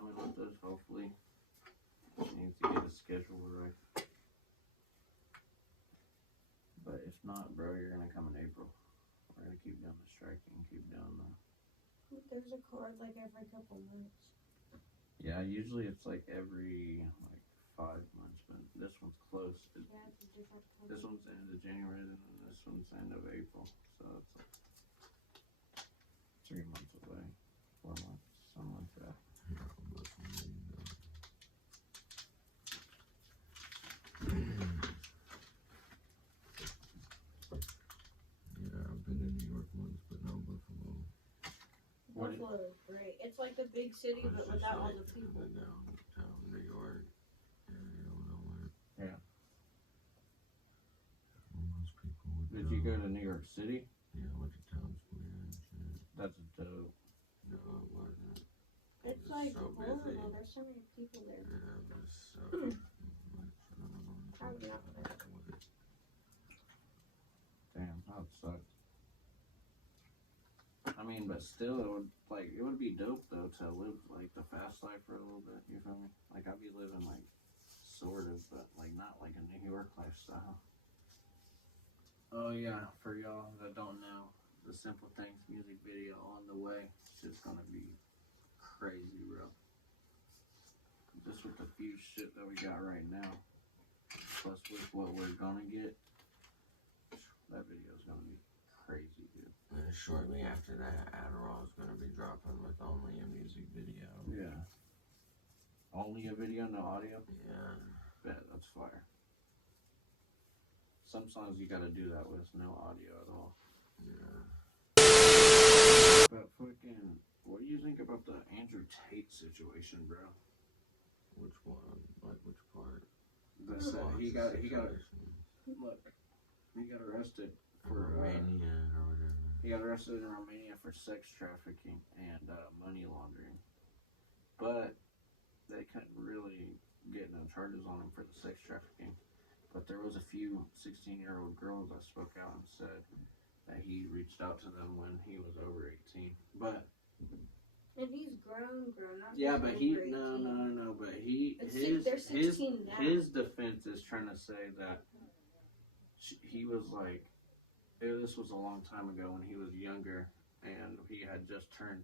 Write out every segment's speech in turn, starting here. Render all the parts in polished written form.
coming with us, hopefully. She needs to get a schedule right. But if not, bro, you're gonna come in April. We're gonna keep doing the striking, keep doing the... There's a card like every couple months. Yeah, usually it's like every 5 months, but this one's close. Yeah, it's a different card. This one's the end of January, and then this one's the end of April. So it's like 3 months away, 4 months, something like that. Yeah, I've been in New York once, but no Buffalo. Buffalo is great. It's like a big city, but without all the people. Downtown New York area, nowhere. Yeah. Most people would Did you go to New York City? Yeah, I went to Town Square and shit. That's dope. No, it wasn't. It's was like so horrible. busy. There's so many people there. Yeah, it was so much. I'm not there. Damn, that sucks. I mean, but still, it would be dope though to live like the fast life for a little bit. You feel me? Like I'd be living like sort of, but like not like a New York lifestyle. Oh yeah, for y'all that don't know, the Simple Things music video on the way. It's gonna be crazy, bro. Just with the few shit that we got right now, plus with what we're gonna get, that video's gonna be crazy, dude. And shortly after that, Adderall is going to be dropping with only a music video. Yeah. Only a video, no audio? Yeah. Bet, that's fire. Some songs you gotta do that with no audio at all. Yeah. But fucking, what do you think about the Andrew Tate situation, bro? Which one? Like which part? That's that he got arrested for Romania or whatever. he got arrested in Romania for sex trafficking and money laundering. But they couldn't really get no charges on him for the sex trafficking. But there was a few 16-year-old girls that spoke out and said that he reached out to them when he was over 18. But and he's grown, not yeah, but he over 18. no, but he They're 16 now. his defense is trying to say that he was like, this was a long time ago when he was younger and he had just turned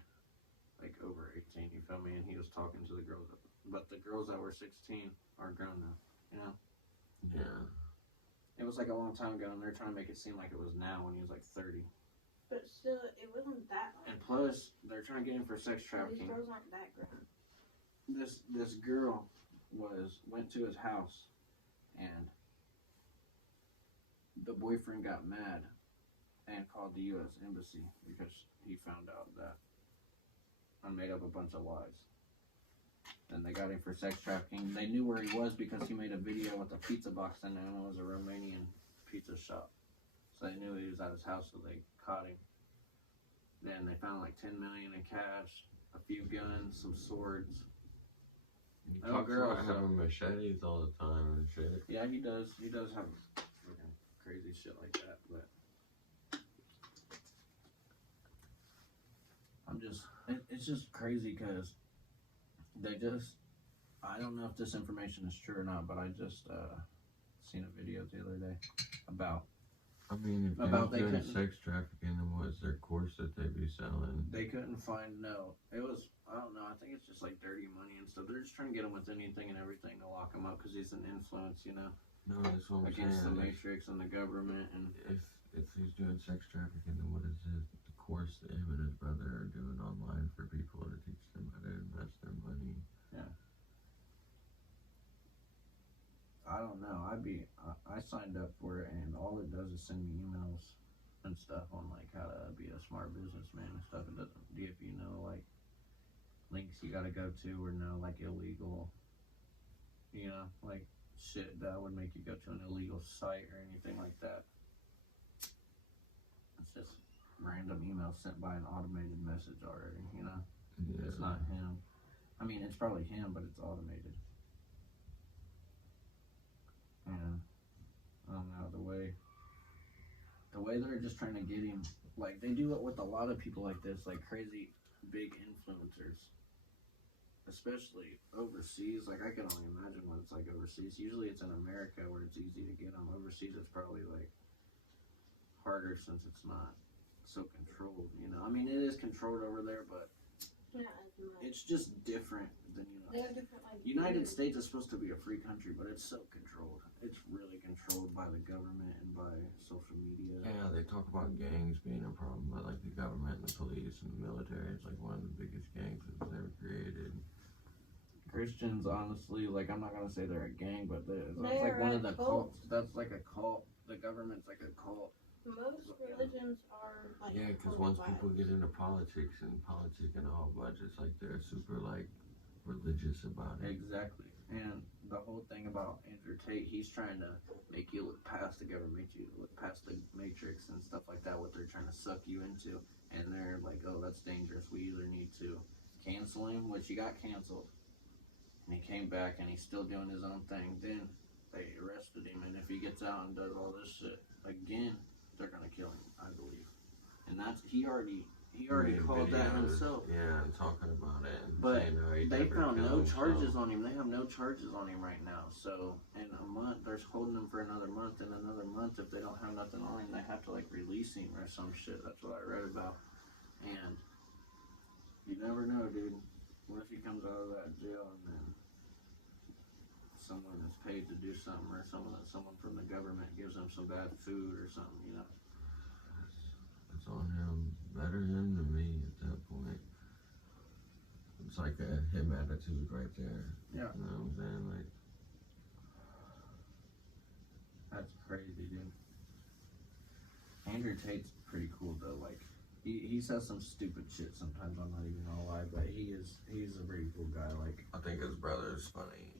like over 18, you feel me? And he was talking to the girls, but the girls that were 16 are grown now, you know? Yeah. It was like a long time ago and they're trying to make it seem like it was now when he was like 30. But still, it wasn't that long. And plus, they're trying to get him for sex trafficking. These girls aren't that grown. This girl went to his house and the boyfriend got mad and called the U.S. Embassy because he found out that I made up a bunch of lies. And they got him for sex trafficking. They knew where he was because he made a video with a pizza box in there and it was a Romanian pizza shop. So they knew he was at his house, so they caught him. Then they found like $10 million in cash, a few guns, some swords. He talks about having machetes all the time and shit. Yeah, he does. He does have crazy shit like that, but it's just crazy because I don't know if this information is true or not, but I just seen a video the other day about. I mean, if they doing sex trafficking, then what's their course that they be selling? They couldn't find, it was, I don't know, I think it's just like dirty money and stuff. They're just trying to get him with anything and everything to lock him up because he's an influence, you know? No, that's what I'm against saying. The Matrix and the government. And if he's doing sex trafficking, then what is the course that him and his brother are doing online for people to teach them how to invest their money? Yeah. I don't know. I signed up for it, and all it does is send me emails and stuff on like how to be a smart businessman and stuff. It doesn't give you like links you gotta go to or no like illegal, like shit that would make you go to an illegal site or anything like that. It's just random emails sent by an automated message already, Yeah. It's not him. I mean, it's probably him, but it's automated. Yeah, I don't know, the way they're just trying to get him, like they do it with a lot of people like this, like crazy big influencers. especially overseas. Like I can only imagine what it's like overseas. Usually it's in America where it's easy to get them. Overseas it's probably like harder since it's not so controlled. You know, I mean it is controlled over there, but Not as much. it's just different than They have different like. United rules. States is supposed to be a free country, but it's so controlled. It's really controlled by the government and by social media. Yeah, they talk about gangs being a problem, but like the government and the police and the military is like one of the biggest gangs that's ever created. Christians, honestly, like I'm not gonna say they're a gang, but that's They like are one a of the cult. cults. That's like a cult. The government's like a cult. Most religions are like. Yeah, because once people get into politics and politicking all budgets, like they're super like religious about it. Exactly. And the whole thing about Andrew Tate, he's trying to make you look past the government, make you look past the matrix and stuff like that, what they're trying to suck you into. And they're like, oh, that's dangerous. We either need to cancel him, which he got canceled. And he came back and he's still doing his own thing. Then they arrested him. And if he gets out and does all this shit again, they're going to kill him, I believe. And that's, he already Made called that videos, himself. Yeah, and talking about it. And But saying how he they never found no killed charges himself. on him. They have no charges on him right now. So in a month, they're holding him for another month. In another month, if they don't have nothing on him, they have to like release him or some shit. That's what I read about. And you never know, dude. What if he comes out of that jail and then someone is paid to do something, or someone from the government gives him some bad food or something, you know? It's on him. Better him than me at that point. It's like a him attitude right there. Yeah. You know what I'm saying? Like, That's crazy, dude. Andrew Tate's pretty cool though. Like he says some stupid shit sometimes. I'm not even gonna lie, but he's a pretty cool guy. Like I think his brother's funny.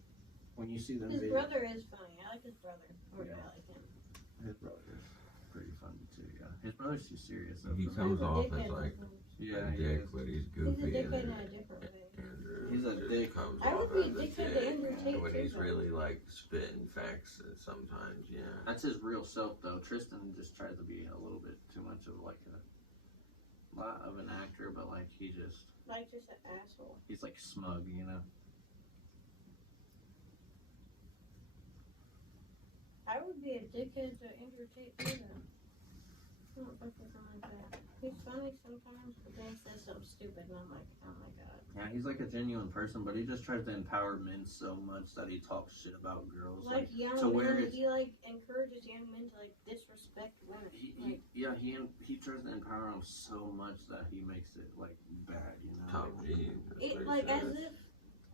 when you see them His videos, brother is funny. I like his brother. Or Yeah. I like him. his brother's pretty funny too. Yeah, his brother's too serious. Though, He for me. comes He's a off dickhead as like sometimes. Yeah, a he dick, is. but he's He's a goofy. dickhead in and a different way. Andrew He's a just dick. comes I off would be as a addicted to dick. Andrew Tate When too, he's though. really like spitting facts sometimes, yeah. That's his real self though. Tristan just tries to be a little bit too much of like a lot of an actor, but like he's Like just an asshole. like smug, you know. I would be a dickhead to Andrew Tate too though. I don't fuck with him like that. He's funny sometimes, but then he says something stupid and I'm like, oh my god. Yeah, he's like a genuine person, but he just tries to empower men so much that he talks shit about girls. Like young to where men, it's- he like encourages young men to like disrespect women. Like, he tries to empower them so much that he makes it like bad, you know. Top G. that's it, what he like as says. if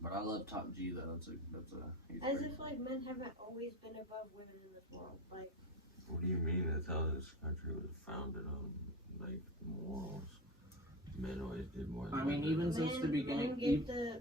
But I love Top G though. He's as pretty- if like men haven't always been above women in this world. Like What do you mean? That's how this country was founded on, like, morals. Men always did more than I mean, women. even since the beginning,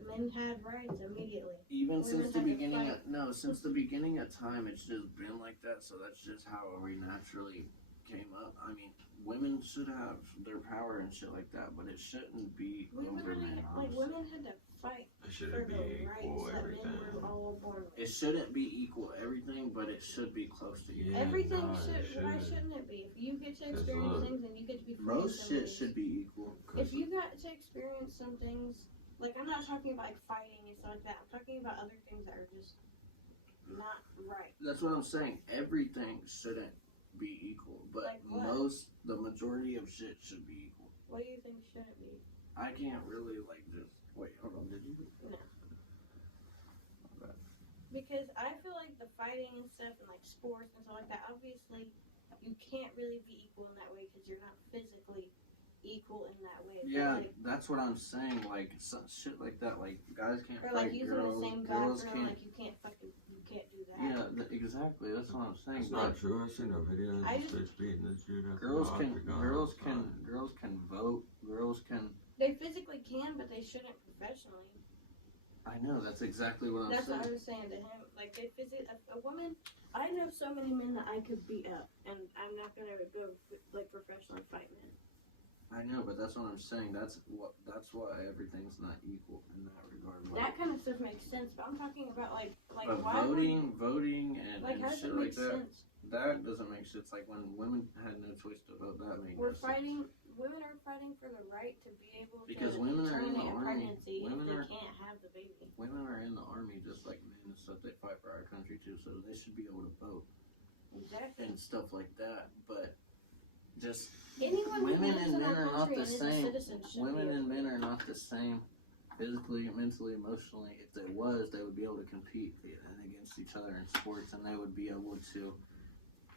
men had rights immediately. even women since the had to beginning, fight. since the beginning of time, it's just been like that. So that's just how we naturally came up. I mean, women should have their power and shit like that, but it shouldn't be over men. honestly. Women had to fight It for shouldn't the be rights equal that everything. men were all born It with. shouldn't be equal everything, but it should be close to equal. Yeah, Everything no, it should. Why shouldn't. shouldn't it be? If you get to 'Cause experience look, things and you get to be free in Most some shit ways. should be equal. If you got to experience some things, like I'm not talking about like fighting and stuff like that. I'm talking about other things that are just not right. That's what I'm saying. Everything shouldn't be equal, but Like what? the majority of shit should be equal. What do you think shouldn't be? I can't really like just wait. Hold on, did you? No. Okay. Because I feel like the fighting and stuff and like sports and stuff like that, obviously you can't really be equal in that way because you're not physically equal in that way. But, Yeah, like, that's what I'm saying. Like shit like that. Like guys can't or like fight using girls. the same Girls bathroom, can't. like you can't do that. Yeah, exactly. That's what I'm saying. It's not true. I've seen a video of I this just- bitch beating this dude up. Girls in the can. octagon. Girls can vote. Girls can. They physically can, but they shouldn't professionally. I know. That's exactly what I'm That's what I saying. was saying to him. Like they a woman. I know so many men that I could beat up, and I'm not gonna go like professionally fight men. I know, but that's what I'm saying. That's why everything's not equal in that regard. Like, That kind of stuff makes sense, but I'm talking about like but why voting and, like how does shit it make like that. sense? That doesn't make sense. Like when women had no choice to vote, that made We're no sense. fighting women are fighting for the right to be able Because to women are in the terminate a army. pregnancy if Women they are- can't have the baby. Women are in the army just like men and stuff. They fight for our country too, so they should be able to vote Exactly. and stuff like that. But just Anyone who women lives and in men our are not country the and is a same. citizen should Women be and able men to. are not the same physically, mentally, emotionally. If they was, they would be able to compete against each other in sports, and they would be able to.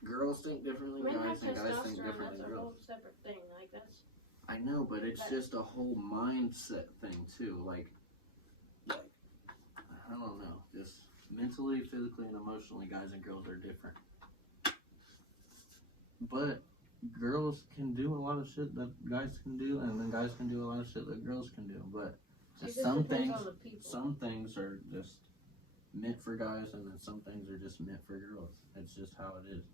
Girls think differently, Men have guys, and guys think testosterone. differently. That's a Girls. whole separate thing. Like that's. I know, but it's But- just a whole mindset thing too. Like I don't know, just mentally, physically, and emotionally, guys and girls are different. But girls can do a lot of shit that guys can do, and then guys can do a lot of shit that girls can do. But It just just some depends things, on the people. some things are just meant for guys, and then some things are just meant for girls. It's just how it is.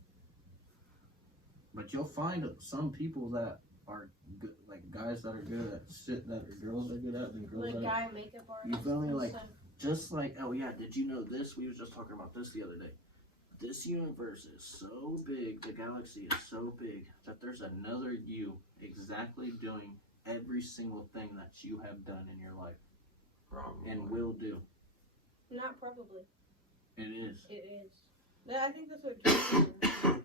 But you'll find some people that are good, like guys that are good at shit that girls are good at, and girls Like that are, guy makeup artists. feel me? and Like- stuff. just like, oh yeah, did you know this? We was just talking about this the other day. This universe is so big, the galaxy is so big, that there's another you exactly doing every single thing that you have done in your life Probably. and will do. Not probably. It is. It is. Yeah, I think that's what. Jason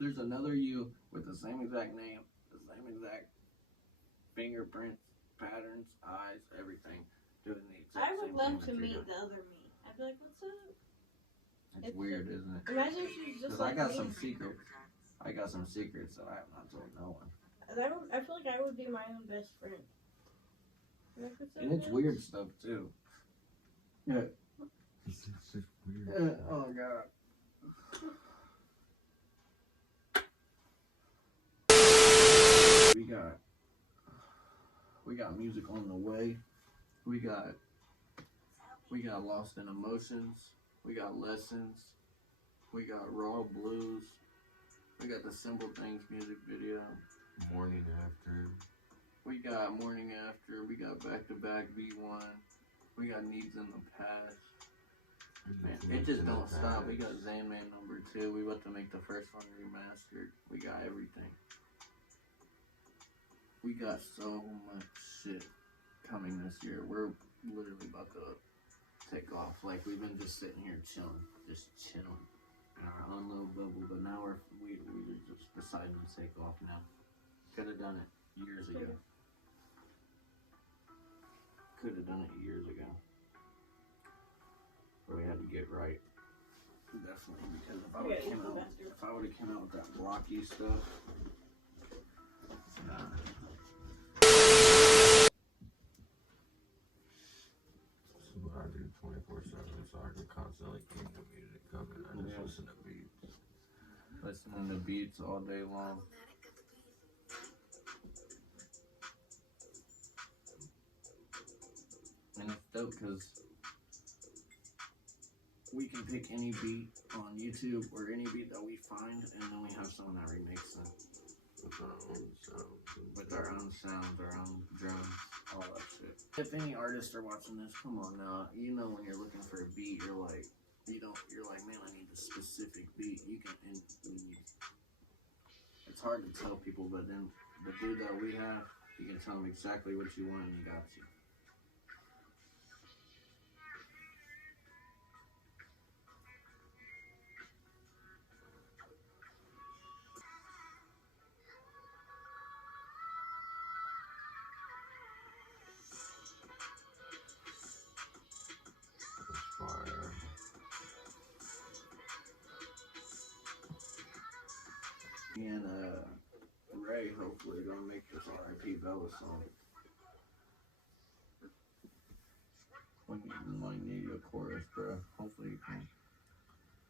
There's another you with the same exact name, the same exact fingerprints, patterns, eyes, everything, doing the exact I would same love thing to that you're meet doing. the other me. I'd be like, what's up? It's weird, isn't it? Imagine if she's just Because like I got me. some secrets. I got some secrets that I have not told no one. I feel like I would be my own best friend. Like, what's up, And it's man? weird stuff too. Yeah. It's just weird. Oh god. We got music on the way. We got Lost in Emotions. We got Lessons. We got Raw Blues. We got the Simple Things music video. Morning after. We got Morning After. We got Back to Back V1. We got Needs in the Past. Man, it just don't stop. We got Zanman #2. We about to make the first one remastered. We got everything. We got so much shit coming this year. We're literally about to take off. Like, we've been just sitting here chilling. Just chilling. In our unload bubble. But now we're just deciding to take off now. Could have done it years ago. Could have done it years ago. But we had to get right. Definitely, because if I would have came out with that blocky stuff, nah. This is what I do 24/7, so I can constantly keep the music coming. I just Yeah. listen to beats. Listening to beats all day long. And it's dope because we can pick any beat on YouTube or any beat that we find, and then we have someone that remakes them With our own sounds. with our own sounds, our own drums, all that shit. If any artists are watching this, come on now. You know when you're looking for a beat, you're like, man, I need a specific beat. You can, it's hard to tell people, but then the dude that we have, you can tell him exactly what you want and he got you. That's fire. And Ray hopefully gonna make this R.I.P. Bella song. We might need a chorus, bro. Hopefully you can.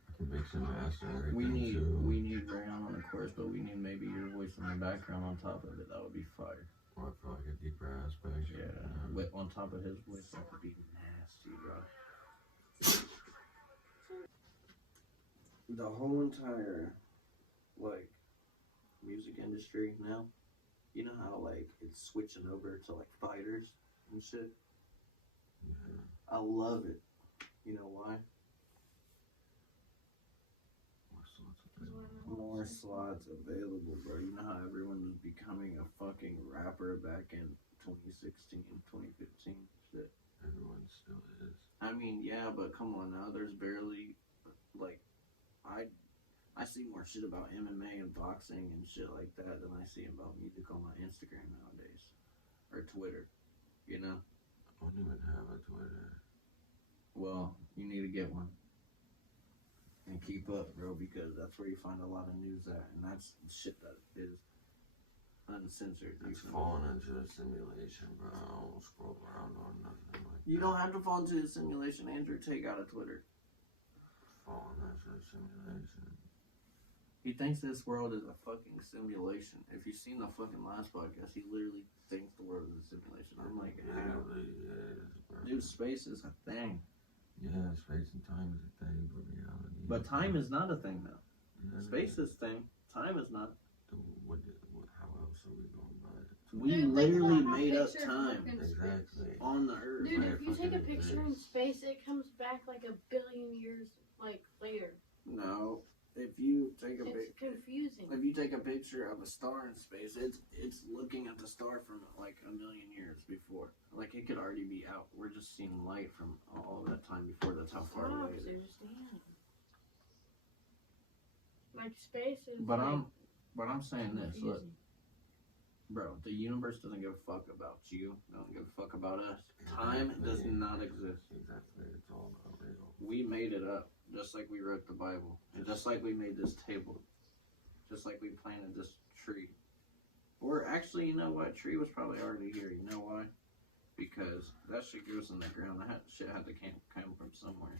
I can mix and master everything We need too. Rayon on the chorus, but we need maybe your voice in the background on top of it. That would be fire. Or for like a deeper aspect. Yeah, with on top of his voice, that would be nasty, bro. The whole entire like music industry now, you know how like it's switching over to like fighters and shit. Yeah. I love it. You know why? What's the thing? More more slots available, bro. You know how everyone was becoming a fucking rapper back in 2016, 2015? Shit. Everyone still is. I mean, yeah, but come on now. There's barely, like, I see more shit about MMA and boxing and shit like that than I see about music on my Instagram nowadays. Or Twitter, you know? I don't even have a Twitter. Well, you need to get one. And keep up, bro, because that's where you find a lot of news at. And that's shit that is uncensored. It's falling into a simulation, bro. I don't scroll around on nothing like You that. don't have to fall into a simulation, Andrew Tate out of Twitter. Falling into a simulation. He thinks this world is a fucking simulation. If you've seen the fucking last podcast, he literally thinks the world is a simulation. I'm like, It really is, bro. dude, space is a thing. Yeah, space and time is a thing, but reality. But time is not a thing now. Yeah, Space is a thing. Time is not. How else are we going by it? We Dude, literally think about how made up pictures time look in space. Exactly. on the earth. Dude, Like, if you take a fucking picture in exists. space, it comes back like a billion years later. No, if you take a It's confusing. if you take a picture of a star in space, it's looking at the star from like a million years before. Like it could already be out. We're just seeing light from all that time before. That's how far away it is. Like space is. But like, I'm saying this. Look, confusing. bro, the universe doesn't give a fuck about you. Doesn't give a fuck about us. Time does not exist. Exactly. It's all about real. We made it up, just like we wrote the Bible, and just like we made this table, just like we planted this tree. Or actually, you know what? Tree was probably already here. You know why? Because that shit goes in the ground. That shit had to come from somewhere.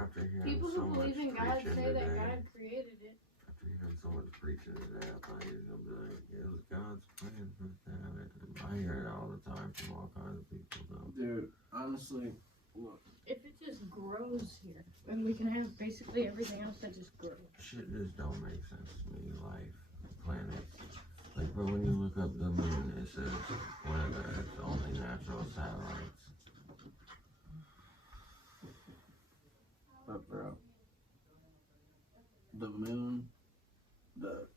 After hearing People so who much believe in God preaching say that today, God created it. after hearing so much preaching today, I thought he was gonna be like, "Yeah, it was God's plan for us to have it." And I hear it all the time from all kinds of people, though. Dude, honestly, look. If it just grows here, then we can have basically everything else that just grows. Shit just don't make sense to me. Life, planets. Like, bro, when you look up the moon, it says one of the Earth's only natural satellites. But bro, the moon, the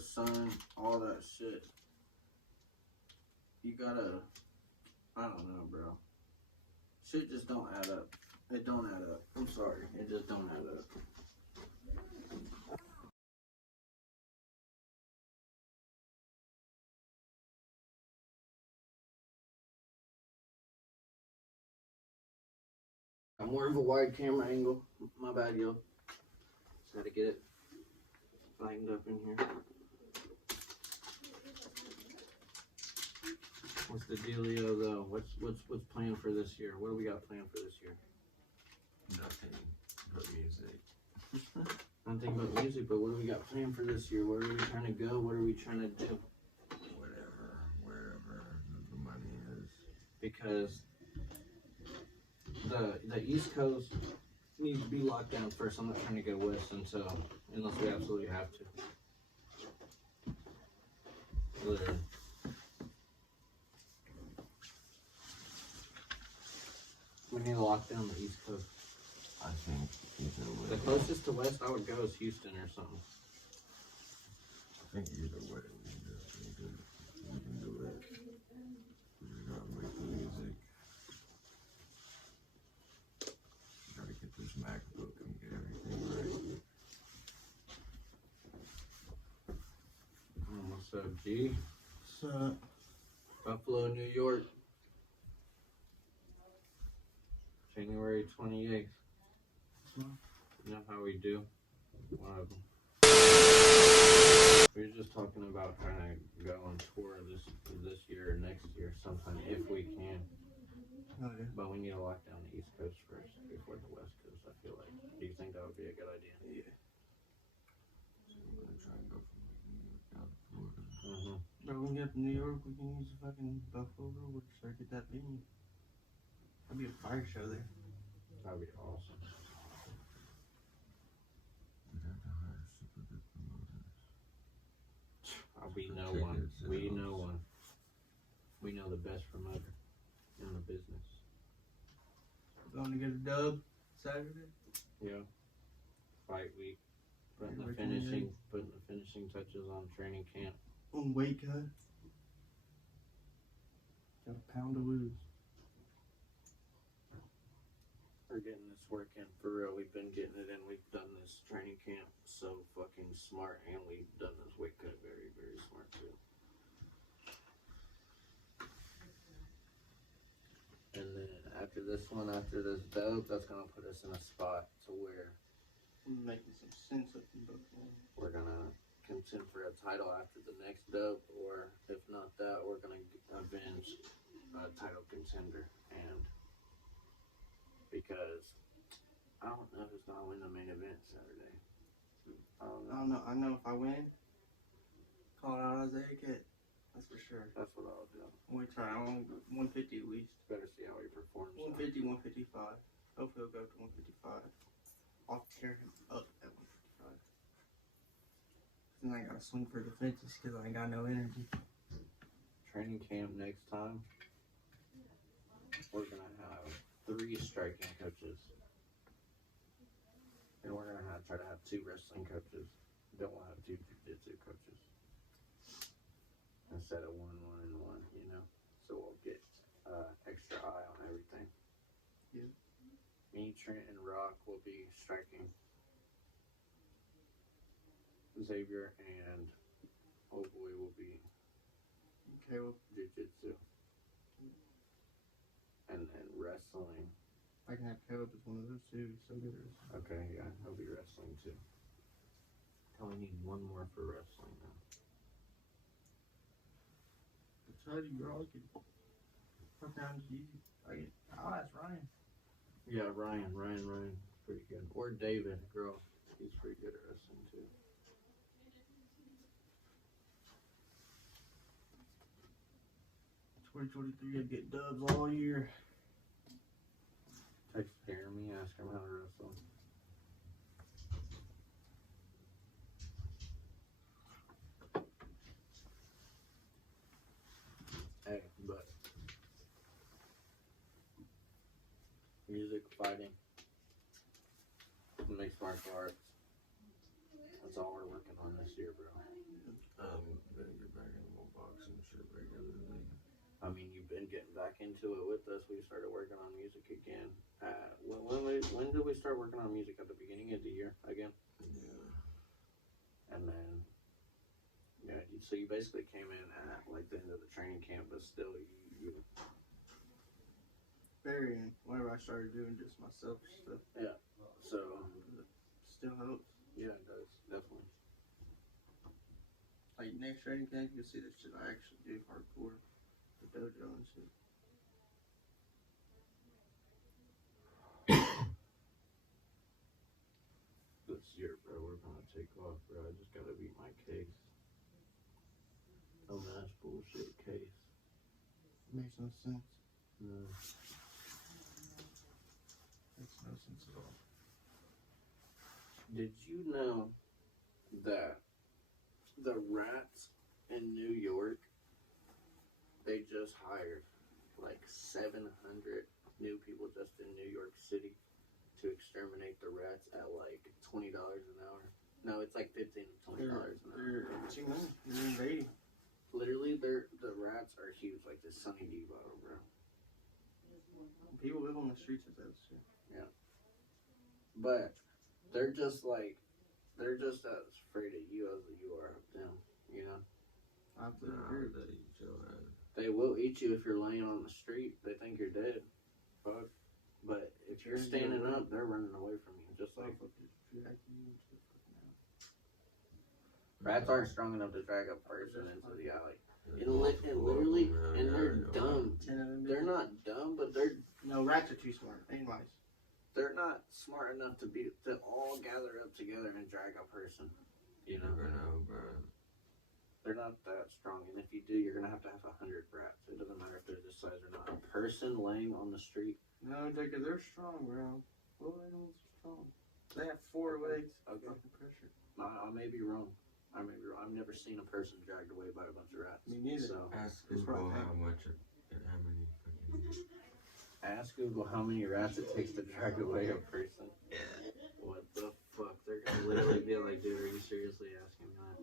sun, all that shit. You gotta, I don't know, bro. Shit just don't add up. It don't add up. I'm sorry, it just don't add up. I'm more of a wide camera angle. My bad, yo. Just gotta get it lightened up in here. What's the dealio though? What's planned for this year? What do we got planned for this year? Nothing but music. Nothing but music, but what do we got planned for this year? Where are we trying to go? What are we trying to do? Wherever the money is. Because the East Coast needs to be locked down first. I'm not trying to go west unless we absolutely have to. Literally. We need to lock down the East Coast. I think either way. The closest to west I would go is Houston or something. I think either way we can do it. We just gotta make the music. Gotta get this MacBook and get everything right. What's up, G? What's up? Buffalo, New York. January 28th. You know how we do? One of them. We were just talking about trying to go on tour this year or next year sometime if we can. Oh, yeah. But we need to lock down the East Coast first before the West Coast, I feel like. Do you think that would be a good idea? Yeah. So I'm gonna try and go from like New York down to Florida. Mm-hmm. Bro, when we get to New York, we can use the fucking Buffalo Road so get that venue. That'd be a fire show there. That would be awesome. We'd have to hire super good promoters. We know one. We know one. We know the best promoter in the business. Going to get a dub Saturday. Yeah. Fight week. Putting the Working finishing touches on training camp. on weight cut. Got a pound to lose. We're getting this work in for real. We've been getting it in. We've done this training camp so fucking smart, and we've done this weight cut very, very smart too. And then after this dope, that's gonna put us in a spot to where I'm making some sense of them both. we're gonna contend for a title after the next dope, or if not that, we're gonna avenge a title contender. And because I don't know who's gonna win the main event Saturday. I don't know. I know if I win, call it out as a kid. That's for sure. That's what I'll do. We try. I want 150 at least. Better see how he performs. 150, 155. Hopefully he'll go to 155. I'll tear him up at 155. Then I gotta swing for the fences because I ain't got no energy. Training camp next time, we're gonna have 3 striking coaches, and we're gonna try to have 2 wrestling coaches. Then we'll have 2 jiu-jitsu coaches instead of 1 and 1. You know, so we'll get extra eye on everything. Yeah. Me, Trent, and Rock will be striking. Xavier and old boy will be Caleb. jiu-jitsu. And then wrestling. I can have Caleb as one of those two. He's so good at wrestling. Okay, yeah, he'll be wrestling too. Only need 1 more for wrestling now. How do you rock it? What time do you? I'll ask Ryan. Yeah, Ryan, pretty good. Or David, girl, he's pretty good at wrestling too. $20, $23, I get dubs all year. Text Jeremy, ask him how to wrestle. Hey, but music, fighting, mixed martial arts. That's all we're working on this year, bro. Better get back into boxing shit regularly. I mean, you've been getting back into it with us. We started working on music again. When did we start working on music? At the beginning of the year again? Yeah. And then, yeah, so you basically came in at like the end of the training camp, but still you Very end. Whenever I started doing just myself stuff. yeah. So, Still helps. yeah, it does. Definitely. Like next training camp, you'll see the shit I actually do hardcore. The dojo and shit. This year, bro, we're gonna take off, bro. I just gotta beat my case. Dumbass bullshit case. Makes no sense. No. Makes no sense at all. Did you know that the Rats in New York, they just hired like 700 new people just in New York City to exterminate the rats at like $20 an hour? No, it's like $15 to $20 an hour. They're too many. They're invading. Literally, the rats are huge, like this Sunny D bottle, bro. People live on the streets with that shit. But they're just as afraid of you as you are of them, you know? I have to Nah, agree. they eat your ass. They will eat you if you're laying on the street. They think you're dead. Fuck. But if you're standing up, they're running away from you, just like... Rats aren't strong enough to drag a person into the alley. And literally, and they're dumb. They're not dumb, but No, rats are too smart. Ain't mice. they're not smart enough to all gather up together and drag a person. You know? Never know, bro. They're not that strong, and if you do, you're gonna have 100 rats. It doesn't matter if they're this size or not. A person laying on the street. No, they're strong, bro. Well, animals are strong. They have 4 legs. Okay. Fucking pressure. I may be wrong. I've never seen a person dragged away by a bunch of rats. Me neither. So Ask It's Google right how much and how many fucking. ask Google how many rats it takes to drag away a person. What the fuck? They're gonna literally be like, dude, are you seriously asking me that?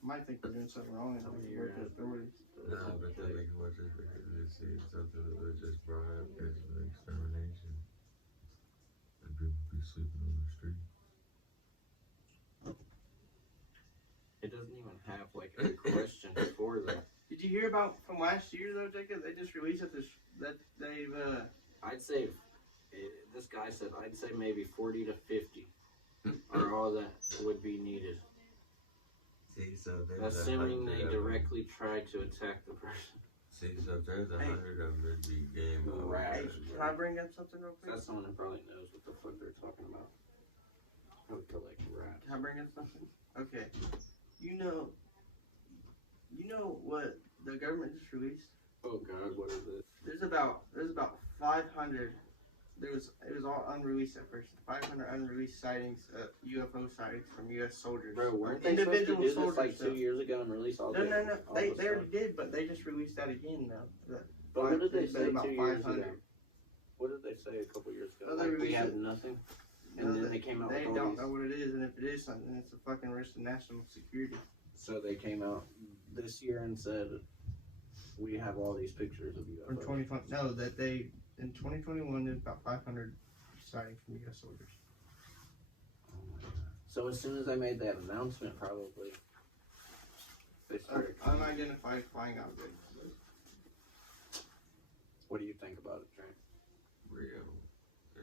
Might think they're doing something wrong and How many with the years? authorities. Nah, but then they can watch this because they see something that was just brought up as an extermination. And people be sleeping on the street. It doesn't even have like a question for that. Did you hear about from last year though, Jacob? They just released that they've I'd say, this guy said, I'd say maybe 40 to 50 are all that would be needed. See, so there's Assuming 100 they of them. directly try to attack the person. See, so if there's 100 of them, it'd be game over. Right. Hey, can I bring up something real quick? That's someone who probably knows what the fuck they're talking about. I would feel like rats. Can I bring up something? Okay. You know what the government just released? Oh god, what is it? There's about 500. It was all unreleased at first. 500 unreleased sightings, UFO sightings from U.S. soldiers. Bro, weren't they supposed to do this like 2 years ago and release all No. all They the already stuff? did, but they just released that again now. But what did they said say about 2 years 500. ago? What did they say a couple years ago? Oh, they Like we released had it. nothing? No, And then they came out They with all don't these. know what it is, and if it is something, it's a fucking risk to national security. So they came out this year and said, we have all these pictures of From UFOs. 2020, no, that they in 2021 there's about 500 sightings from U.S. soldiers. Oh my God. So as soon as I made that announcement, probably, they started. Unidentified flying objects. What do you think about it, Trent? Real.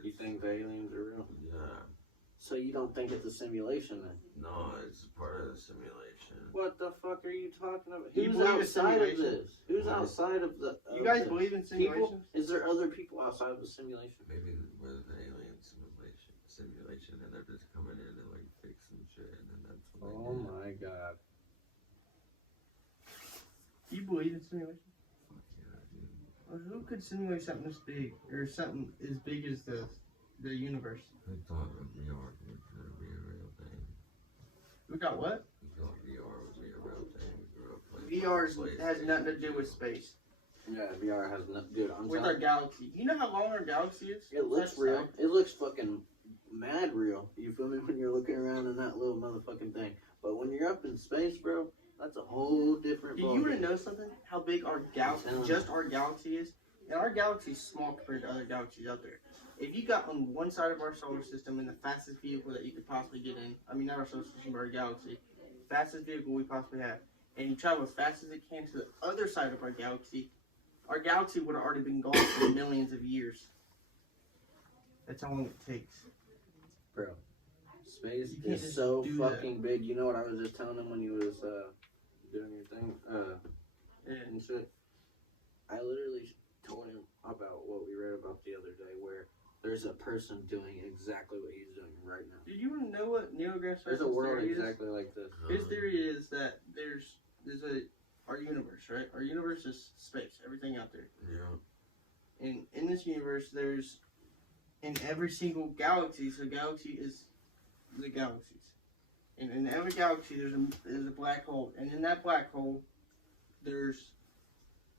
You think the aliens are real? Yeah. So you don't think it's a simulation then? No, it's part of the simulation. What the fuck are you talking about? You Who's believe in outside of simulation? this? Who's What? outside of the? You guys this? believe in People? simulations? Is there other people outside of the simulation? Maybe with the alien simulation, and they're just coming in and like fixing shit, and then that's what Oh they do. my god. You believe in simulations? Fuck yeah, dude. Well, who could simulate something this big, or something as big as the universe? Who thought that VR was gonna be a real thing? We got what? Who thought VR would be a real thing? We grew up playing VR has PlayStation. nothing to do with space. Yeah, VR has no. Dude, I'm With telling our galaxy. You know how long our galaxy is? it looks That's real. like- It looks fucking mad real. You feel me? When you're looking around in that little motherfucking thing. But when you're up in space, bro, that's a whole different Do you ballgame. want to know something? How big our galaxy, just our galaxy is? And our galaxy is small compared to other galaxies out there. If you got on one side of our solar system in the fastest vehicle that you could possibly get in, I mean not our solar system, but our galaxy, fastest vehicle we possibly have, and you travel as fast as it can to the other side of our galaxy would have already been gone for millions of years. That's how long it takes. Bro, space You can't is just so do that. fucking big. You know what I was just telling him when he was doing your thing and shit? I literally told him about what we read about the other day where there's a person doing exactly what he's doing right now. Did you want to know what Neil deGrasse There's a Tyson's world theory is? exactly like this. His theory is that there's our universe, right? Our universe is space, everything out there. Yeah. And in this universe, there's in every single galaxy. So galaxy is the galaxies, and in every galaxy there's a black hole, and in that black hole there's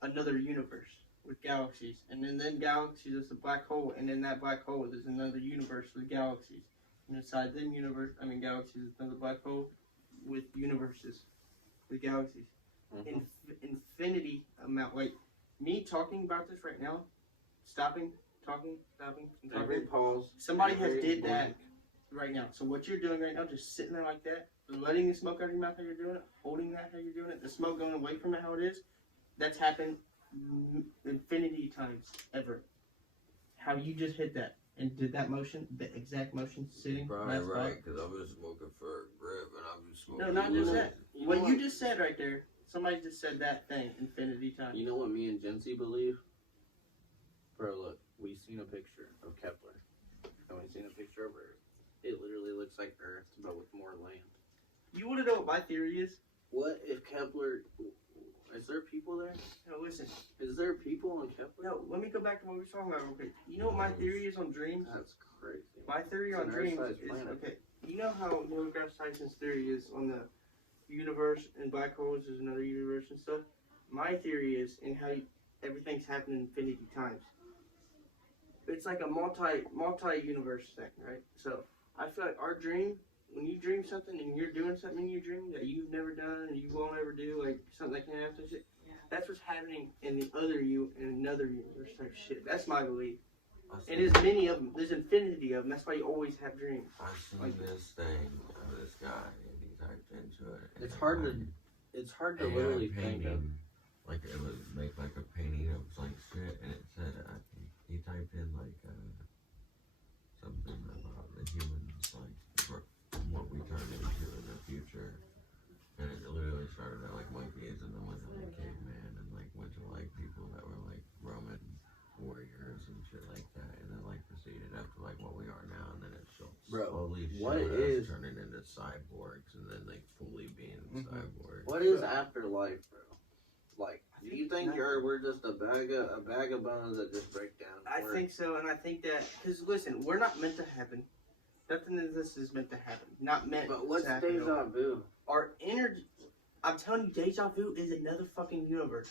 another universe with galaxies, and then galaxies is a black hole, and in that black hole there's another universe with galaxies, and inside them galaxies is another black hole with universes with galaxies. Mhm. Infinity amount, like me talking about this right now, stopping, talking. Every pause. Somebody has every did that blink. right now. So what you're doing right now, just sitting there like that, letting the smoke out of your mouth how you're doing it, holding that how you're doing it, the smoke going away from it how it is, that's happened infinity times ever. How you just hit that and did that motion, the exact motion, sitting. Probably last right, spot. because I've been smoking for a grip, and I've been smoking. No, not just weed. that. You What know you just said right there, somebody just said that thing infinity times. You know what me and Jency believe? Bro, look, we seen a picture of Kepler. And we seen a picture of Earth. It literally looks like Earth, but with more land. You want to know what my theory is? What if Kepler... Is there people there? No, listen. Is there people on Kepler? No, let me go back to what we were talking about real quick. You know what my theory is on dreams? That's crazy. My theory It's on an dreams Earth-sized is, planet. okay, you know how Neil deGrasse Tyson's theory is on the universe and black holes is another universe and stuff? My theory is in how everything's happening infinity times. It's like a multi-universe thing, right? So I feel like our dream when you dream something and you're doing something in your dream that you've never done or you won't ever do, like something that can happen, shit, that's what's happening in the other you in another universe type shit. That's my belief. And there's many of them. There's infinity of them. That's why you always have dreams. I seen this thing of this guy, and he typed into it. It's hard to literally think of. Like it would make like a painting of like shit, and it said he typed in like something about the humans, like what we turn into in the future, and it literally started at like monkeys, and then went to like caveman, and like went to like people that were like Roman warriors and shit like that, and then like proceeded up to like what we are now, and then it slowly showed us turning into cyborgs, and then like fully being cyborgs. What is afterlife, bro? Like, do you think we're just a bag of bones that just break down? I think so, and I think that because listen, we're not meant to happen. Nothing in this is meant to happen. Not meant. But what's to happen. deja vu? Our energy. I'm telling you, deja vu is another fucking universe.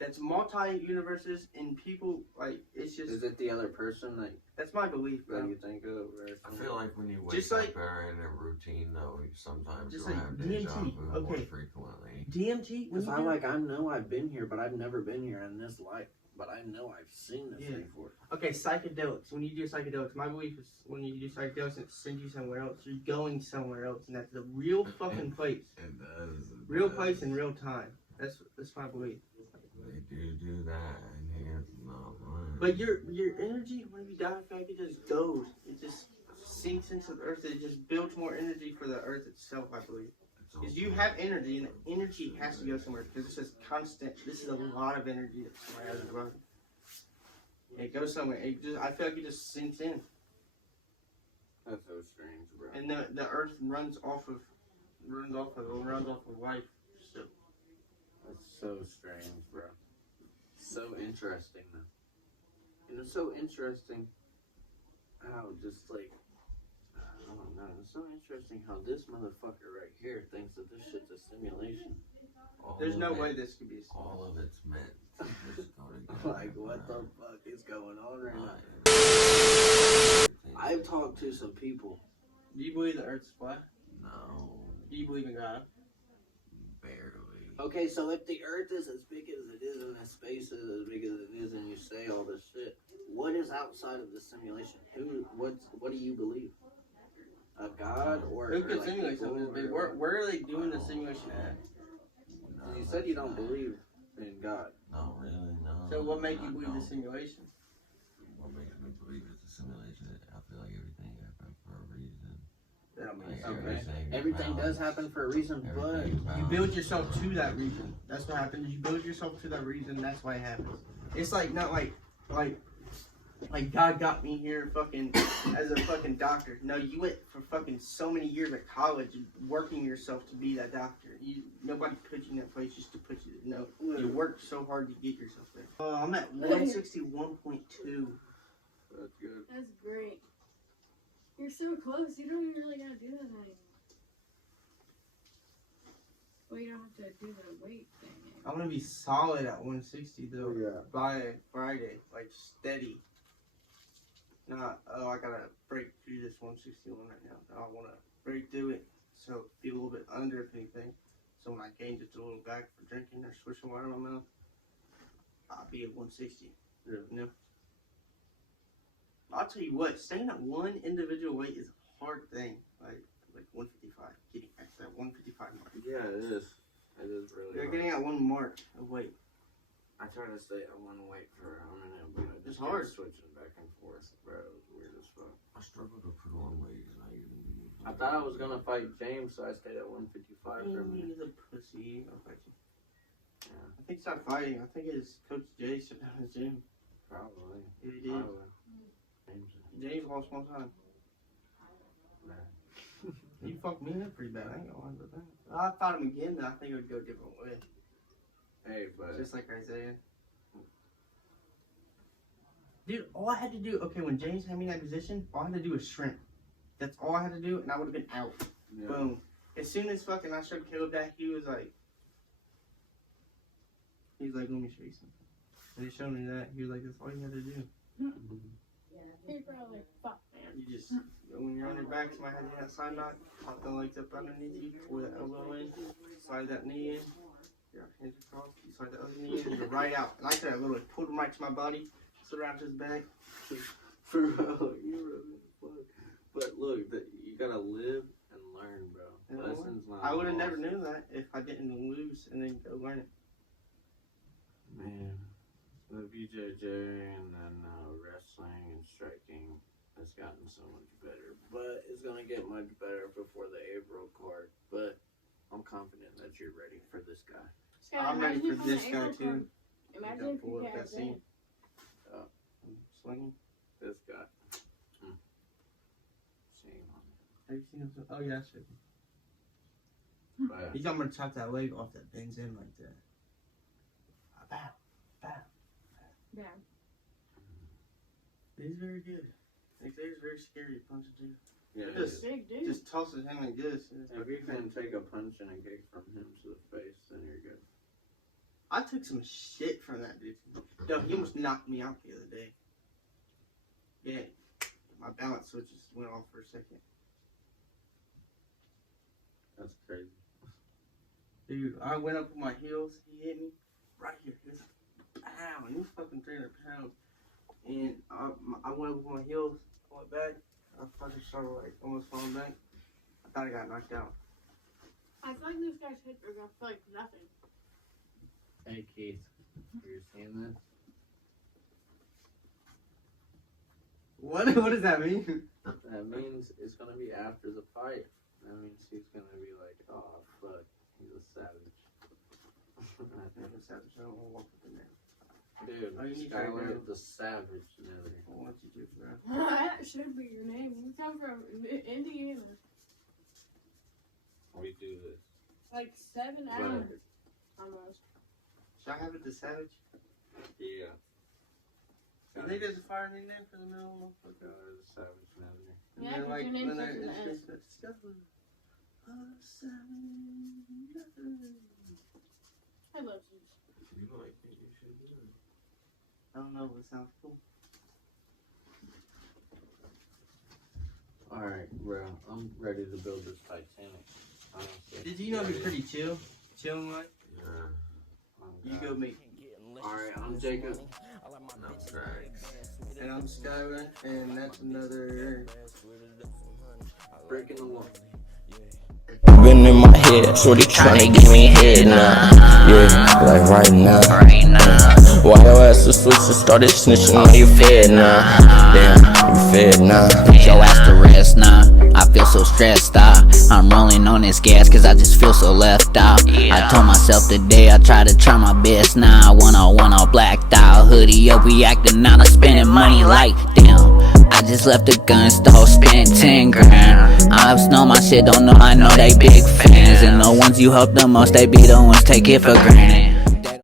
That's multi-universes and people like it's just. Is it the other person that That's my belief, bro. you think of? I feel like when you wake Just up like- there in a routine, though, sometimes Just you'll like have deja DMT, vu more okay. frequently. DMT. Because I know I've been here, but I've never been here in this life. But I know I've seen this before. Okay, psychedelics. When you do psychedelics, my belief is when you do psychedelics, it sends you somewhere else. You're going somewhere else, and that's the real fucking place. It does. Real place in real time. That's my belief. They do that, and it's not fun. But your energy, when you die, I feel like it just goes. It just sinks into the earth. It just builds more energy for the earth itself, I believe. Because you have energy, and the energy has to go somewhere. Because it's just constant. This is a lot of energy that somebody has in the body. It goes somewhere. I feel like it just sinks in. That's so strange, bro. And the earth runs off of life. So That's so strange, bro. So interesting, though. And it's so interesting how just like, I don't know, it's so interesting how this motherfucker right here thinks that this shit's a simulation. there's no way this could be a All of it's meant to just go together. Like, what the fuck is going on right now? I've talked to some people. Do you believe the earth's flat? No, Do you believe in God? barely. Okay, so if the earth is as big as it is and the space is as big as it is and you say all this shit, what is outside of the simulation? What do you believe? A god or Who could like simulate people something this big? or- Where are they doing the simulation at? No, You said you don't that's not- believe in God. No, really, no. So what makes you I believe don't. the simulation? What makes me believe it's a simulation? I feel like everything happened for a reason. That means Like, Everything does happen for a reason, but everything you build yourself to that reason. That's what happens. You build yourself to that reason. That's why it happens. It's like not like God got me here fucking as a fucking doctor. No, you went for fucking so many years at college working yourself to be that doctor. Nobody put you in that place just to put you. No, you worked so hard to get yourself there. I'm at 161.2. that's good. That's great. You're so close. You don't even really gotta do that anymore. Well, you don't have to do the weight thing anymore. I'm gonna be solid at 160 though Yeah. by Friday, like steady. Not I gotta break through this 161 right now. I want to break through it, so be a little bit under if anything. So when I gain just a little back for drinking or swishing water in my mouth, I'll be at 160. Yeah. You know. I'll tell you what, staying at one individual weight is a hard thing. Like 155, getting at that 155 mark. Yeah, it is. It is really You're hard. getting at one mark of weight. I try to stay at one weight for a minute, but I It's just hard. kept switching back and forth, bro. It was weird as fuck. I struggle to put on weight, and I even. I thought I was gonna fight James, so I stayed at 155 for a minute. He's a pussy. I'll fight you. Yeah. I think stop fighting. I think it's Coach Jay shut down his gym. Probably. Yeah, he did. Probably. James. James lost one time. Nah. He fucked me up pretty bad. I ain't gonna lie about that. I fought him again, but I think it would go a different way. Hey, but Just like Isaiah. Dude, all I had to do, okay, when James had me in that position, all I had to do was shrimp. That's all I had to do, and I would have been out. yeah. Boom. As soon as fucking I showed Caleb that, he was like, let me show you something. And he showed me that, he was like, that's all you had to do. He probably like, fuck, man. You just go when you're on your back, somebody has that side knot, pop the legs up underneath you, pull the elbow in, slide that knee in, your hands across, you slide the other knee in, and you're right out. And I could have literally pulled him right to my body, slid around to his back. Bro, you fuck. But look, you gotta live and learn, bro. Lessons not I would have lost. never knew that if I didn't lose and then go learn it. Man, the BJJ and then wrestling and striking has gotten so much better. But it's gonna get much better before the April card. But I'm confident that you're ready for this guy. I'm ready for this guy too. Imagine if Pull you up that can't scene. Swinging. This guy. Shame on him. Have you seen him? Oh yeah, I should. But He's gonna chop that leg off that bends in like that. Bow, bow. Yeah. He's very good. Like, he's very scary to punch too. yeah, Just- Big dude. Just tosses him like this. if you can take a punch and a kick from him to the face, then you're good. I took some shit from that dude. Yo, he almost knocked me out the other day. Yeah, my balance switch just went off for a second. That's crazy. Dude, I went up with my heels. He hit me right here. He was pow, and he was fucking 300 pounds. And I went up with my heels. I went back. I fucking started like almost falling back. I thought I got knocked out. I feel like this guy's hit are gonna feel like nothing. Hey Keith, you're seeing this? What does that mean? That means it's gonna be after the fight. That means he's gonna be like, oh fuck, he's a savage. I'm a savage. I don't want to walk with him there. Dude, Oh, you need to Skylar go. the Savage Nelly. What you do, bro? That should be your name. You come from Indiana. We do this. Like 7 hours almost. Should I have it the savage? Yeah. You think there's a fire name there for the middle one? The Savage Nelly. Yeah, 'cause your name when starts with it's an just that Skylar. I love you. You might think you should do it. I don't know, it sounds cool. Alright, bro. I'm ready to build this Titanic. Honestly. Did you know he's pretty chill? Chilling like? Yeah. Oh, You God. go me. Alright, I'm Jacob. No Trvaxx. And I'm Skylar, and that's another. Breaking the law. Been in my head, shorty tryna give me head now. Yeah, like right now. Why your ass was switched and started snitching on you fed now? Damn, you fed now. Put your ass to rest now. I feel so stressed out. I'm rolling on this gas cause I just feel so left out. I told myself today I try to try my best. Now I want all blacked out. Hoodie up, we acting out. I'm spending money like damn. I just left the gun store, spent 10 grand. I know my shit, don't know, I know they big fans. And the ones you help the most, they be the ones take it for granted.